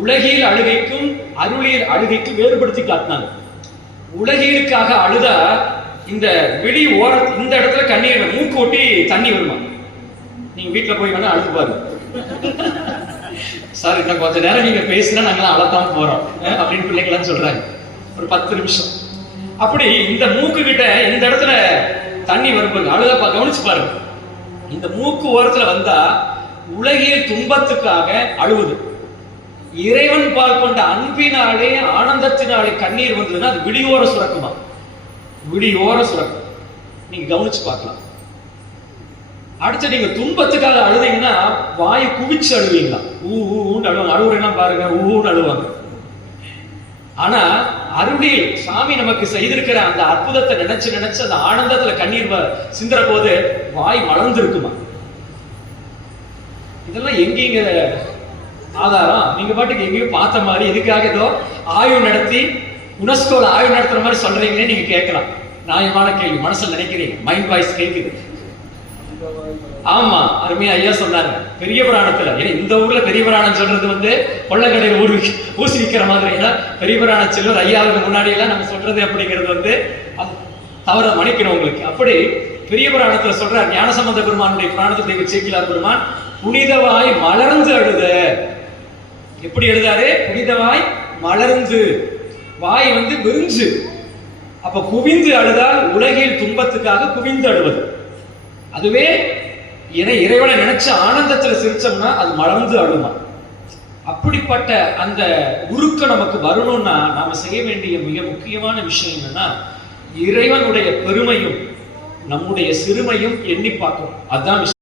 உலகியல் அழுகைக்கும் அருளியல் அழுகைக்கும் வேறுபடுத்தி காட்டினாங்க. உலகியலுக்காக அழுதா இந்த விழி ஓர இந்த இடத்துல கண்ணீர் மூக்கு ஒட்டி தண்ணி வருமா? நீங்க வீட்டுல போய் வேணா அழுது பாரு. சார் இன்னும் கொஞ்ச நேரம் நீங்க பேசினா நாங்களாம் அழத்தான் போறோம் அப்படின்னு பிள்ளைங்களாம் சொல்றாங்க. ஒரு 10 நிமிஷம் அப்படி இந்த மூக்கு கிட்ட இந்த இடத்துல தண்ணி வரும், அழுத கவனிச்சு பாருங்க. இந்த மூக்கு ஓரத்துல வந்தா உலகியல் துன்பத்துக்காக அழுவுது. இறைவன் பால் கொண்ட அன்பினாலே ஆனந்தத்தினாலே கண்ணீர் வந்ததுன்னா அது விழியோர சுரக்குமா? விழியோர சுரக்கும். நீங்க கவனிச்சு பார்க்கலாம். அடுத்து நீங்க துன்பத்துக்காக அழுதீங்கன்னா வாயை குவிச்சு அழுவீங்களா? ஊன்னு அழுவாங்க. அழுவுறேன்னா பாருங்க, ஊன்னு அழுவாங்க. ஆனா அருளில் சாமி நமக்கு செய்திருக்கிற அந்த அற்புதத்தை நினைச்சு நினைச்சு அந்த ஆனந்தத்துல கண்ணீர் சிந்துற போது வாய் மலர்ந்து இருக்குமா? இதெல்லாம் எங்கீங்க ஆதாரம்? நீங்க பாட்டுக்கு எங்கேயும் பார்த்த மாதிரி எதுக்காக ஏதோ ஆய்வு நடத்தி யுனெஸ்கோல ஆய்வு நடத்துற மாதிரி சொல்றீங்களே நீங்க கேட்கலாம். நியாயமான கேள்வி, மனசுல நினைக்கிறீங்க, மைண்ட் வாய்ஸ் கேட்குது. ஆமா, அருமையா ஐயா சொன்னாங்க பெரிய புராணத்துல. ஏன்னா இந்த ஊர்ல பெரிய புராணம் சொல்றது கொள்ளக்கடையில் ஊசி விற்கிற மாதிரி. ஏன்னா பெரிய புராண செல்வர் ஐயாவுக்கு முன்னாடி எல்லாம் நம்ம சொல்றது அப்படிங்கிறது தவற மன்னிக்கணும் உங்களுக்கு. அப்படி பெரிய புராணத்துல சொல்றார் ஞானசம்பந்த பெருமானுடைய புராணத்தை சேக்கிலார் பெருமான் புனிதவாய் மலர்ந்து அழுத. எப்படி எழுதாரு? புனிதவாய் மலர்ந்து, வாய் விரிஞ்சு. அப்ப குவிந்து அழுதால் உலகில் துன்பத்துக்காக குவிந்து அழுவது. அதுவே இறைவனை நினைச்ச ஆனந்தத்துல சிரிச்சோம்னா அது மலர்ந்து அழுமா. அப்படிப்பட்ட அந்த உருக்கம் நமக்கு வரணும்னா நாம செய்ய வேண்டிய மிக முக்கியமான விஷயம் என்னன்னா, இறைவனுடைய பெருமையும் நம்முடைய சிறுமையும் எண்ணி பார்க்கணும். அதுதான் விஷயம்.